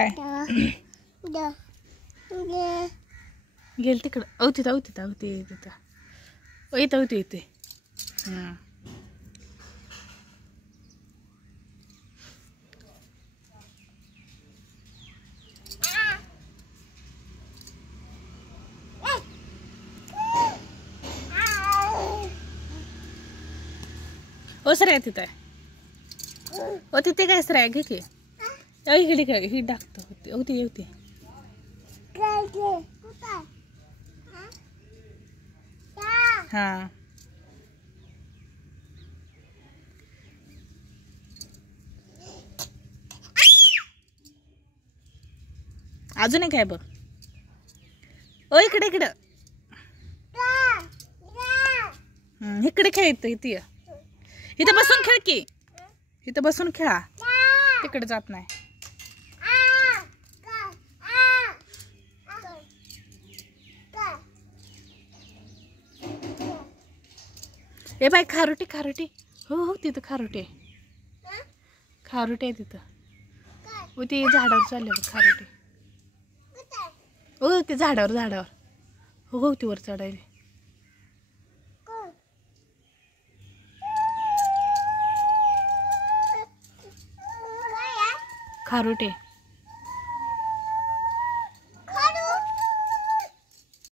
काय गेल तिकडं अवतीत अवतीत अवती तिथं इथं होती इथे. ओ सर तिथं आहे. ओ तिथे काय सर घे की इकडे काय ही टाकतो होती होती होती. हा अजून एक आहे बघ. ओ इकडे इकडं इकडे खेळ इथे इथं बसून खेळ की इथं बसून खेळा तिकडे जात नाही. ए बाई खारुटी खारुटी हो हो तिथं खारुटी खारुटी आहे तिथं. हो ते झाडावर चालले बघ खारुटी. हो ते झाडावर झाडावर हो हो ती वर चढायला खारुटे.